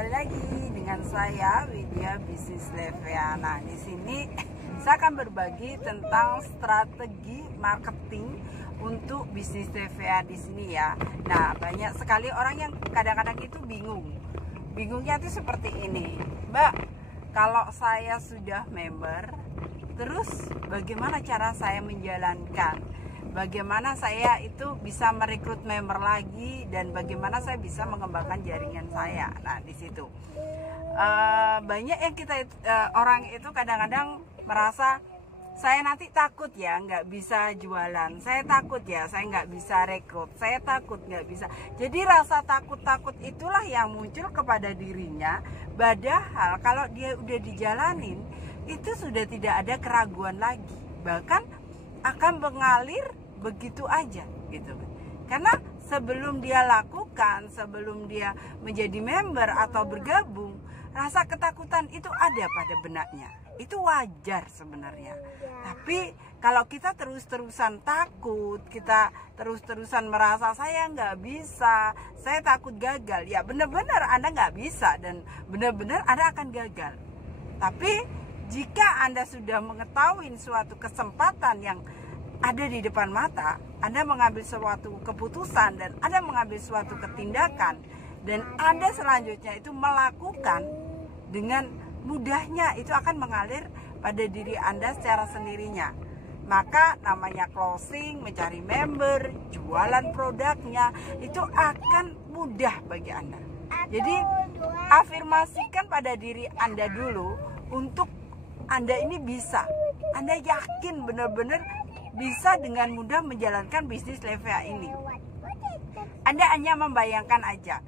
kembali lagi dengan saya Widya Bisnis Levea. Nah, di sini saya akan berbagi tentang strategi marketing untuk bisnis Levea di sini ya. Nah, banyak sekali orang yang kadang-kadang itu bingung. Bingungnya itu seperti ini, Mbak. Kalau saya sudah member, terus bagaimana cara saya menjalankan? Bagaimana saya itu bisa merekrut member lagi dan bagaimana saya bisa mengembangkan jaringan saya. Nah, di situ banyak yang orang itu kadang-kadang merasa saya nanti takut ya nggak bisa jualan, saya takut ya saya nggak bisa rekrut, saya takut nggak bisa. Jadi rasa takut-takut itulah yang muncul kepada dirinya. Padahal kalau dia udah dijalanin itu sudah tidak ada keraguan lagi, bahkan akan mengalir begitu aja gitu. Karena sebelum dia lakukan, sebelum dia menjadi member atau bergabung, rasa ketakutan itu ada pada benaknya. Itu wajar sebenarnya. Tapi kalau kita terus-terusan takut, kita terus-terusan merasa saya nggak bisa, saya takut gagal, ya benar-benar Anda nggak bisa dan benar-benar Anda akan gagal. Tapi jika Anda sudah mengetahui suatu kesempatan yang ada di depan mata, Anda mengambil suatu keputusan dan Anda mengambil suatu ketindakan, dan Anda selanjutnya itu melakukan dengan mudahnya, itu akan mengalir pada diri Anda secara sendirinya. Maka namanya closing, mencari member, jualan produknya, itu akan mudah bagi Anda. Jadi afirmasikan pada diri Anda dulu untuk Anda ini bisa. Anda yakin benar-benar bisa dengan mudah menjalankan bisnis Levea ini. Anda hanya membayangkan aja,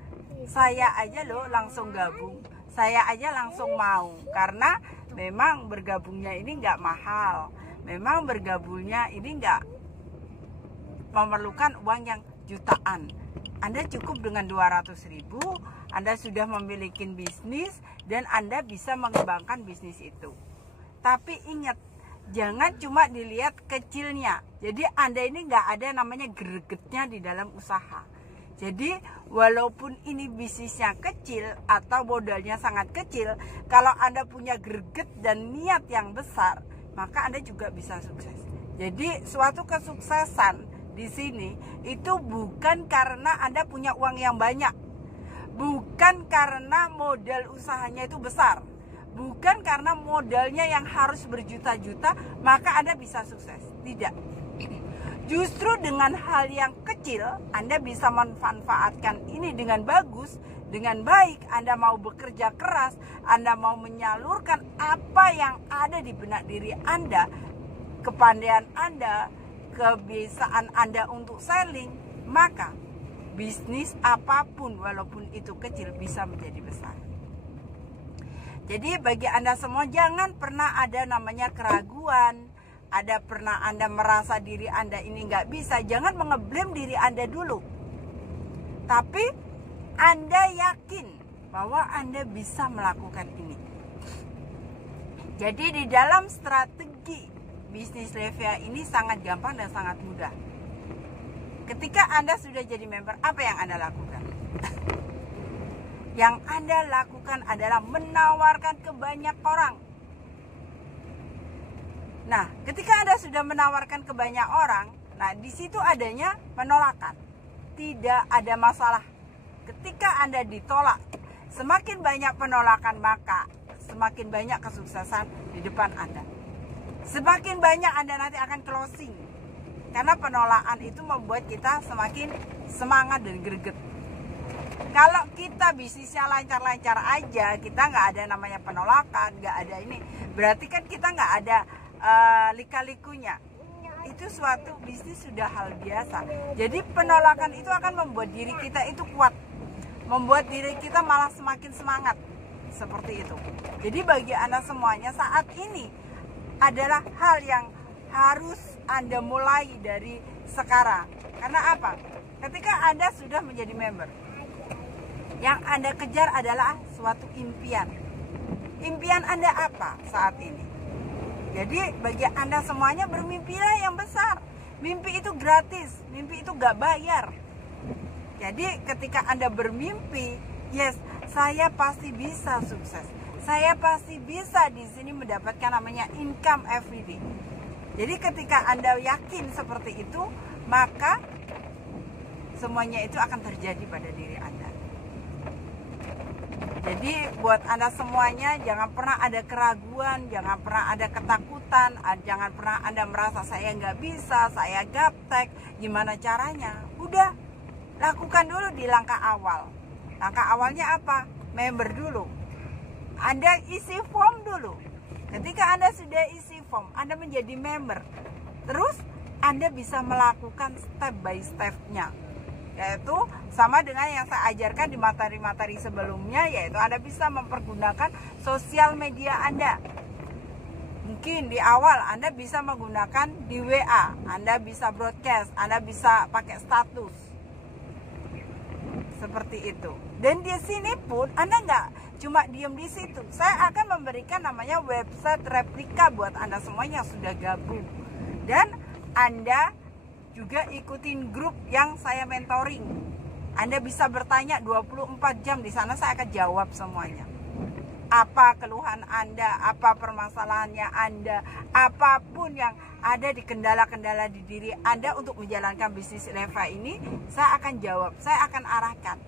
saya aja loh langsung gabung, saya aja langsung mau, karena memang bergabungnya ini nggak mahal, memang bergabungnya ini nggak memerlukan uang yang jutaan. Anda cukup dengan 200.000, Anda sudah memiliki bisnis dan Anda bisa mengembangkan bisnis itu. Tapi ingat, jangan cuma dilihat kecilnya. Jadi Anda ini nggak ada namanya gregetnya di dalam usaha. Jadi walaupun ini bisnisnya kecil atau modalnya sangat kecil, kalau Anda punya greget dan niat yang besar, maka Anda juga bisa sukses. Jadi suatu kesuksesan di sini itu bukan karena Anda punya uang yang banyak, bukan karena modal usahanya itu besar, bukan karena modalnya yang harus berjuta-juta maka Anda bisa sukses. Tidak. Justru dengan hal yang kecil Anda bisa memanfaatkan ini dengan bagus, dengan baik. Anda mau bekerja keras, Anda mau menyalurkan apa yang ada di benak diri Anda, kepandaian Anda, kebiasaan Anda untuk selling, maka bisnis apapun walaupun itu kecil bisa menjadi besar. Jadi bagi Anda semua, jangan pernah ada namanya keraguan, ada pernah Anda merasa diri Anda ini nggak bisa. Jangan mengeblame diri Anda dulu, tapi Anda yakin bahwa Anda bisa melakukan ini. Jadi di dalam strategi bisnis Levea ini sangat gampang dan sangat mudah. Ketika Anda sudah jadi member, apa yang Anda lakukan? Yang Anda lakukan adalah menawarkan ke banyak orang. Nah, ketika Anda sudah menawarkan ke banyak orang, nah di situ adanya penolakan. Tidak ada masalah. Ketika Anda ditolak, semakin banyak penolakan maka semakin banyak kesuksesan di depan Anda. Semakin banyak Anda nanti akan closing. Karena penolakan itu membuat kita semakin semangat dan greget. Kalau kita bisnisnya lancar-lancar aja, kita nggak ada namanya penolakan, nggak ada ini, berarti kan kita nggak ada lika-likunya. Itu suatu bisnis sudah hal biasa. Jadi penolakan itu akan membuat diri kita itu kuat, membuat diri kita malah semakin semangat. Seperti itu. Jadi bagi Anda semuanya, saat ini adalah hal yang harus Anda mulai dari sekarang. Karena apa? Ketika Anda sudah menjadi member, yang Anda kejar adalah suatu impian. Impian Anda apa saat ini? Jadi bagi Anda semuanya, bermimpilah yang besar. Mimpi itu gratis, mimpi itu gak bayar. Jadi ketika Anda bermimpi, yes, saya pasti bisa sukses. Saya pasti bisa di sini mendapatkan namanya income everyday. Jadi ketika Anda yakin seperti itu, maka semuanya itu akan terjadi pada diri Anda. Jadi buat Anda semuanya, jangan pernah ada keraguan, jangan pernah ada ketakutan, jangan pernah Anda merasa saya nggak bisa, saya gaptek, gimana caranya? Udah, lakukan dulu di langkah awal. Langkah awalnya apa? Member dulu. Anda isi form dulu. Ketika Anda sudah isi form, Anda menjadi member. Terus Anda bisa melakukan step by step-nya. Yaitu sama dengan yang saya ajarkan di materi-materi sebelumnya, yaitu Anda bisa mempergunakan sosial media Anda. Mungkin di awal Anda bisa menggunakan di WA, Anda bisa broadcast, Anda bisa pakai status. Seperti itu. Dan di sini pun Anda nggak cuma diem di situ. Saya akan memberikan namanya website replika buat Anda semua yang sudah gabung. Dan Anda juga ikutin grup yang saya mentoring. Anda bisa bertanya 24 jam di sana, saya akan jawab semuanya. Apa keluhan Anda, apa permasalahannya Anda, apapun yang ada di kendala-kendala di diri Anda untuk menjalankan bisnis Leva ini, saya akan jawab, saya akan arahkan.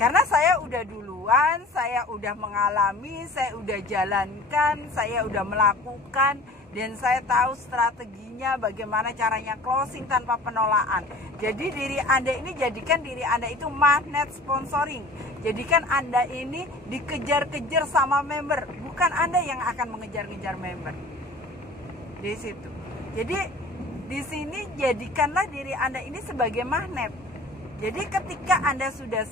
Karena saya udah duluan, saya udah mengalami, saya udah jalankan, saya udah melakukan, dan saya tahu strateginya bagaimana caranya closing tanpa penolakan. Jadi diri Anda ini, jadikan diri Anda itu magnet sponsoring. Jadikan Anda ini dikejar-kejar sama member, bukan Anda yang akan mengejar-ngejar member. Di situ. Jadi di sini jadikanlah diri Anda ini sebagai magnet. Jadi ketika Anda sudah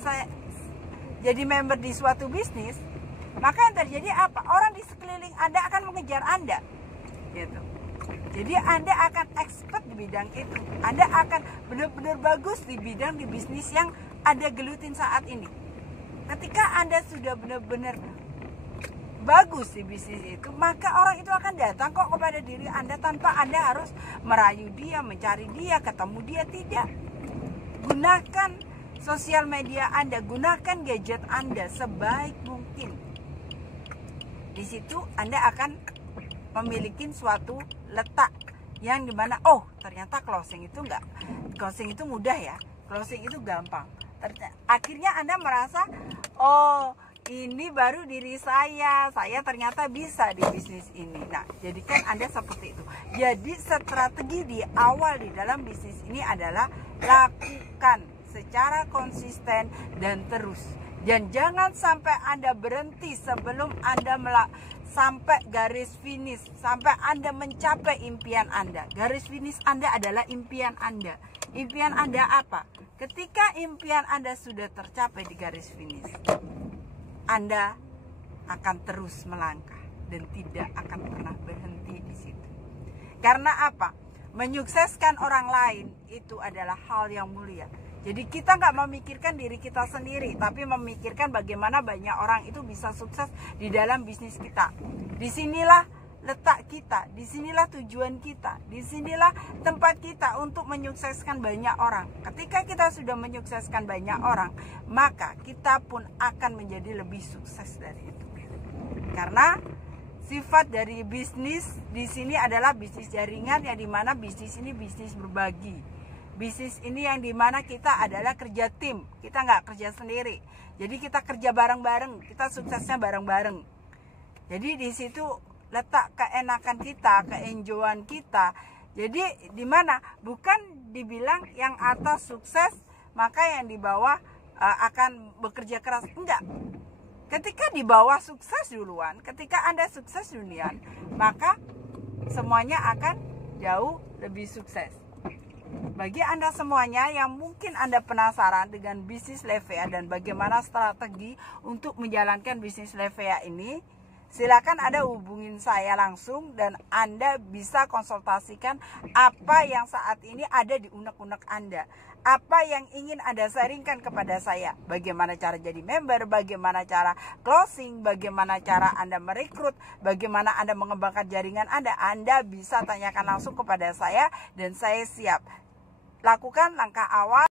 jadi member di suatu bisnis, maka yang terjadi apa? Orang di sekeliling Anda akan mengejar Anda. Gitu. Jadi Anda akan expert di bidang itu. Anda akan benar-benar bagus di bidang di bisnis yang Anda gelutin saat ini. Ketika Anda sudah benar-benar bagus di bisnis itu, maka orang itu akan datang kok kepada diri Anda tanpa Anda harus merayu dia, mencari dia, ketemu dia, tidak. Gunakan sosial media Anda, gunakan gadget Anda sebaik mungkin. Di situ Anda akan memiliki suatu letak yang dimana, oh ternyata closing itu mudah ya, closing itu gampang. Akhirnya Anda merasa, oh ini baru diri saya ternyata bisa di bisnis ini. Nah, jadikan Anda seperti itu. Jadi strategi di awal di dalam bisnis ini adalah lakukan secara konsisten dan terus. Dan jangan sampai Anda berhenti sebelum Anda sampai garis finish, sampai Anda mencapai impian Anda. Garis finish Anda adalah impian Anda. Impian Anda apa? Ketika impian Anda sudah tercapai di garis finish, Anda akan terus melangkah dan tidak akan pernah berhenti di situ. Karena apa? Menyukseskan orang lain itu adalah hal yang mulia. Jadi kita nggak memikirkan diri kita sendiri, tapi memikirkan bagaimana banyak orang itu bisa sukses di dalam bisnis kita. Disinilah letak kita, disinilah tujuan kita, disinilah tempat kita untuk menyukseskan banyak orang. Ketika kita sudah menyukseskan banyak orang, maka kita pun akan menjadi lebih sukses dari itu. Karena sifat dari bisnis di sini adalah bisnis jaringan, yang dimana bisnis ini bisnis berbagi. Bisnis ini yang dimana kita adalah kerja tim, kita nggak kerja sendiri. Jadi kita kerja bareng-bareng, kita suksesnya bareng-bareng. Jadi di situ letak keenakan kita, keenjoyan kita. Jadi di mana bukan dibilang yang atas sukses maka yang di bawah akan bekerja keras, enggak. Ketika di bawah sukses duluan, ketika Anda sukses duluan, maka semuanya akan jauh lebih sukses. Bagi Anda semuanya yang mungkin Anda penasaran dengan bisnis Levea dan bagaimana strategi untuk menjalankan bisnis Levea ini, silakan Anda hubungin saya langsung dan Anda bisa konsultasikan apa yang saat ini ada di unek-unek Anda. Apa yang ingin Anda sharingkan kepada saya. Bagaimana cara jadi member, bagaimana cara closing, bagaimana cara Anda merekrut, bagaimana Anda mengembangkan jaringan Anda bisa tanyakan langsung kepada saya dan saya siap. Lakukan langkah awal.